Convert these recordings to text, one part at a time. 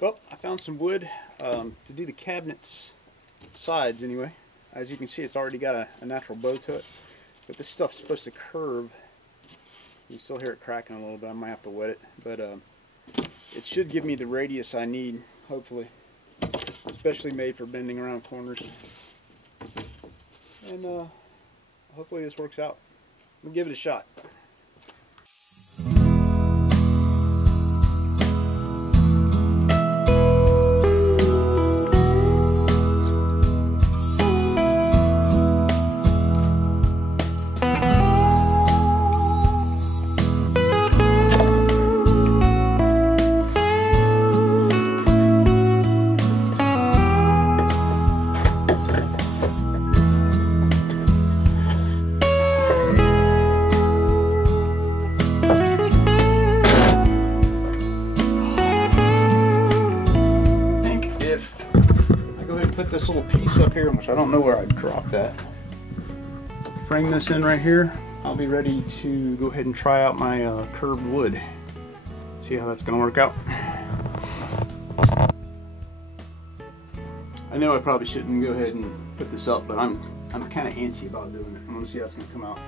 Well, I found some wood to do the cabinets sides anyway. As you can see, it's already got a natural bow to it. But this stuff's supposed to curve. You can still hear it cracking a little bit. I might have to wet it. But it should give me the radius I need, hopefully. Especially made for bending around corners. And hopefully this works out. We'll give it a shot. Put this little piece up here, which I don't know where I dropped that. Frame this in right here. I'll be ready to go ahead and try out my curved wood. See how that's going to work out. I know I probably shouldn't go ahead and put this up, but I'm kind of antsy about doing it. I want to see how it's going to come out.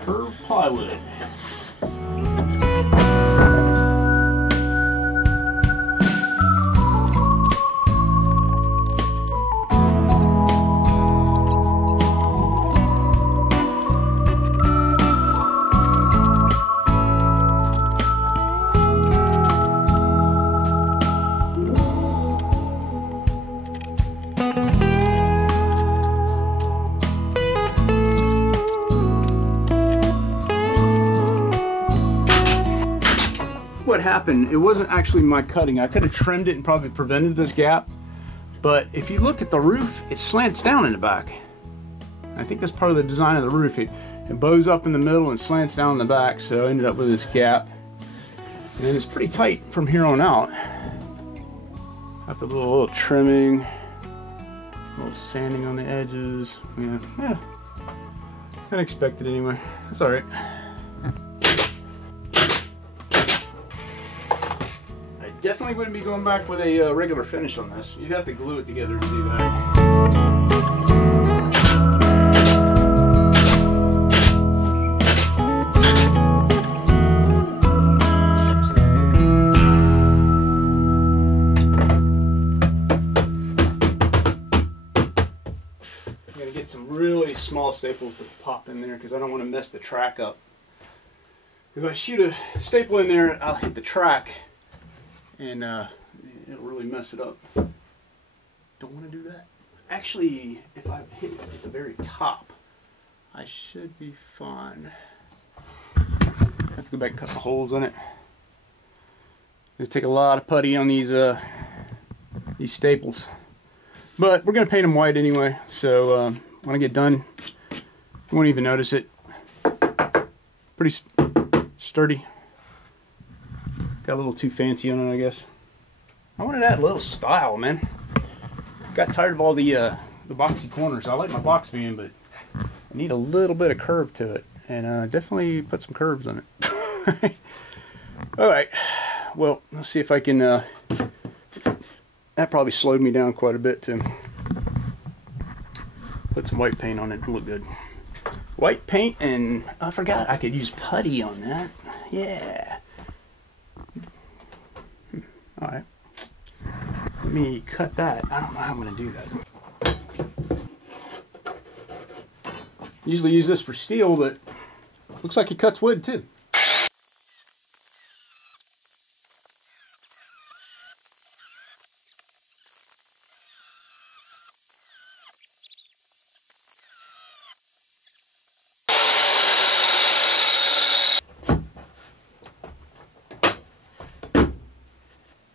Curved plywood. What happened, it wasn't actually my cutting. I could have trimmed it and probably prevented this gap, but if you look at the roof, it slants down in the back. I think that's part of the design of the roof. It bows up in the middle and slants down in the back, so I ended up with this gap, and it's pretty tight from here on out. Have to do a little trimming, a little sanding on the edges. Yeah, kind of expected anyway. That's all right. Definitely wouldn't be going back with a regular finish on this. You'd have to glue it together to do that. I'm going to get some really small staples to pop in there because I don't want to mess the track up. If I shoot a staple in there, I'll hit the track and it'll really mess it up. Don't want to do that. Actually, if I hit it at the very top, I should be fine. I have to go back and cut the holes in it. It'll take a lot of putty on these staples, but we're gonna paint them white anyway. So when I get done, you won't even notice it. Pretty sturdy. Got a little too fancy on it, I guess. I wanted to add a little style, man. Got tired of all the boxy corners. I like my box beam, but I need a little bit of curve to it, and definitely put some curves on it. All right. Well, let's see if I can. That probably slowed me down quite a bit to put some white paint on it to look good. White paint, and I forgot I could use putty on that. Yeah. All right, let me cut that. I don't know how I'm going to do that. Usually use this for steel, but looks like it cuts wood too.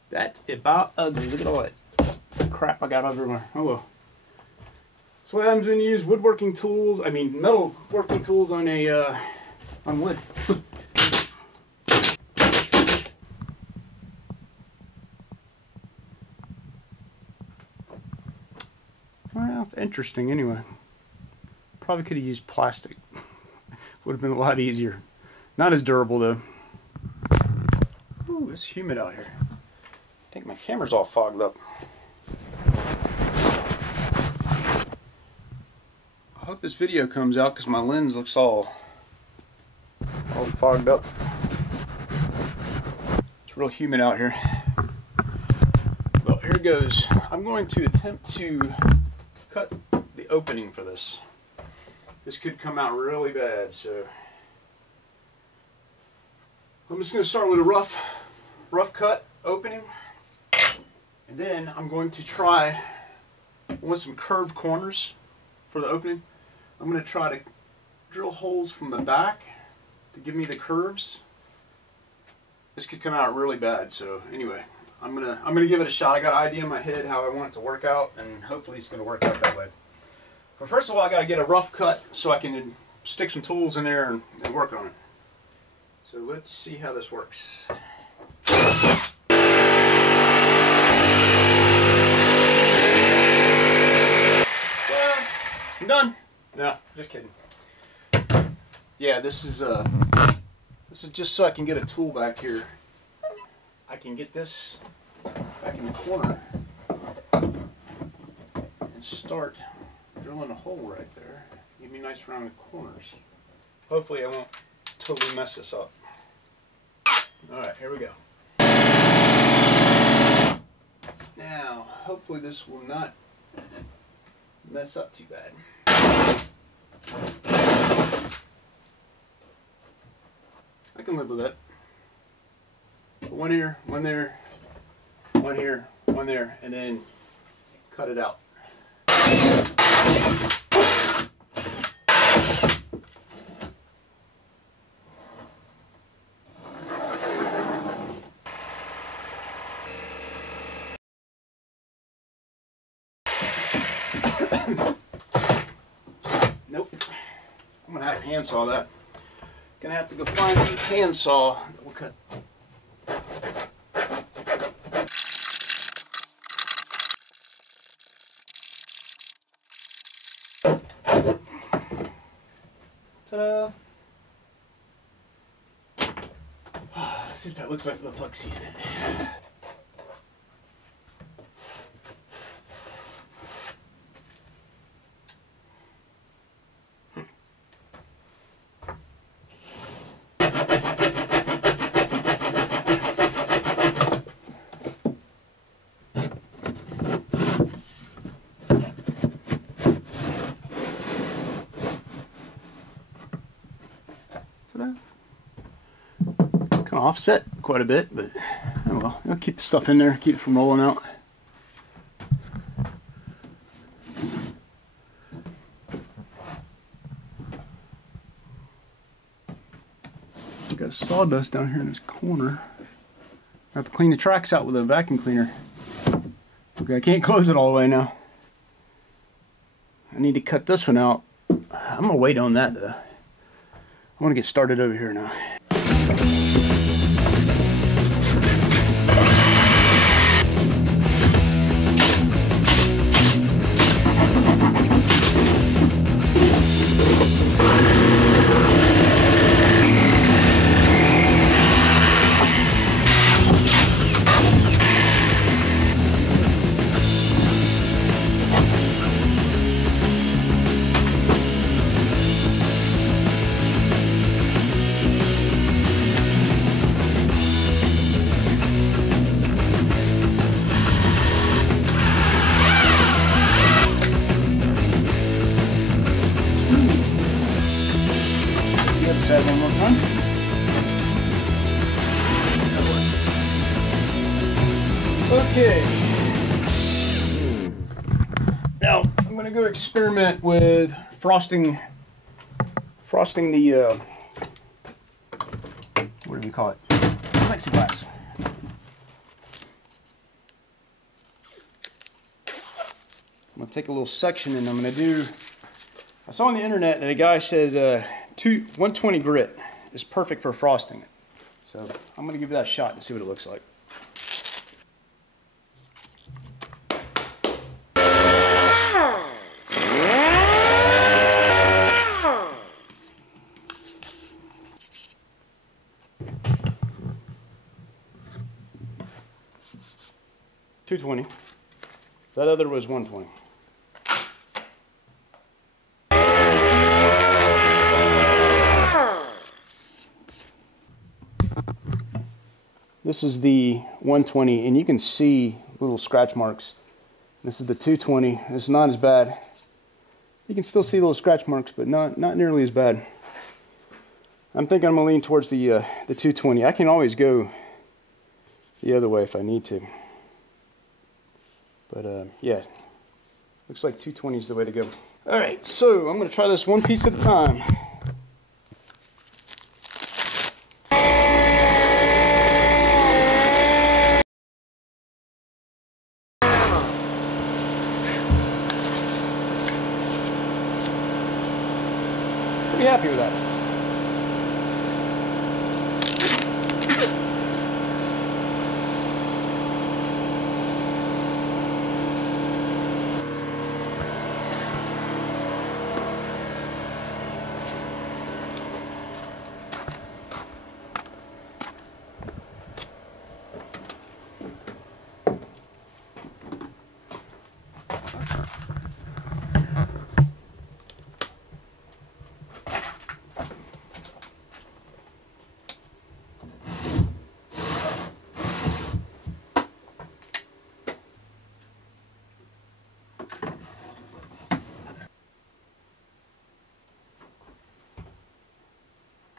That's about ugly. Look at all that crap I got everywhere. Oh well. That's what happens when you use woodworking tools. I mean, metal working tools on wood. Well, it's interesting anyway. Probably could have used plastic. Would have been a lot easier. Not as durable though. Ooh, it's humid out here. I think my camera's all fogged up. I hope this video comes out because my lens looks all fogged up. It's real humid out here. Well, here goes. I'm going to attempt to cut the opening for this. This could come out really bad, so I'm just going to start with a rough cut opening, and then I'm going to try. I want some curved corners for the opening. I'm going to try to drill holes from the back to give me the curves. This could come out really bad, so anyway, I'm gonna give it a shot. I got an idea in my head how I want it to work out, and hopefully it's going to work out that way. But first of all, I got to get a rough cut so I can stick some tools in there and work on it. So let's see how this works. I'm done. No, just kidding. Yeah, this is just so I can get a tool back here. I can get this back in the corner and start drilling a hole right there. Give me nice round corners. Hopefully I won't totally mess this up. Alright, here we go. Now, hopefully this will not mess up too bad. I can live with that. One here, one there, one here, one there, and then cut it out. Nope. I'm gonna have to handsaw that. Gonna have to go find a handsaw that will cut. Ta-da! Let's see if that looks like the plexi in it. Kind of offset quite a bit, but oh well, I'll keep the stuff in there, keep it from rolling out. Got sawdust down here in this corner. I have to clean the tracks out with a vacuum cleaner. Okay, I can't close it all the way now. I need to cut this one out. I'm gonna wait on that though. I want to get started over here now. That one more time. Okay. Now I'm going to go experiment with frosting the what do we call it? Plexiglass. I'm going to take a little section and I'm going to do. I saw on the internet that a guy said 120 grit is perfect for frosting it. So I'm going to give that a shot and see what it looks like. 220. That other was 120. This is the 120, and you can see little scratch marks. This is the 220. It's not as bad. You can still see little scratch marks, but not nearly as bad. I'm thinking I'm gonna lean towards the 220. I can always go the other way if I need to. But yeah, looks like 220 is the way to go. All right, so I'm gonna try this one piece at a time. Pretty happy with that.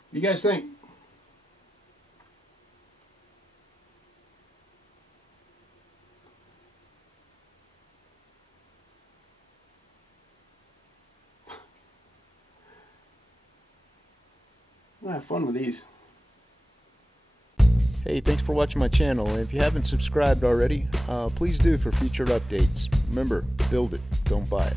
What do you guys think? I'm gonna have fun with these. Hey, thanks for watching my channel, and if you haven't subscribed already, please do for future updates. Remember, build it, don't buy it.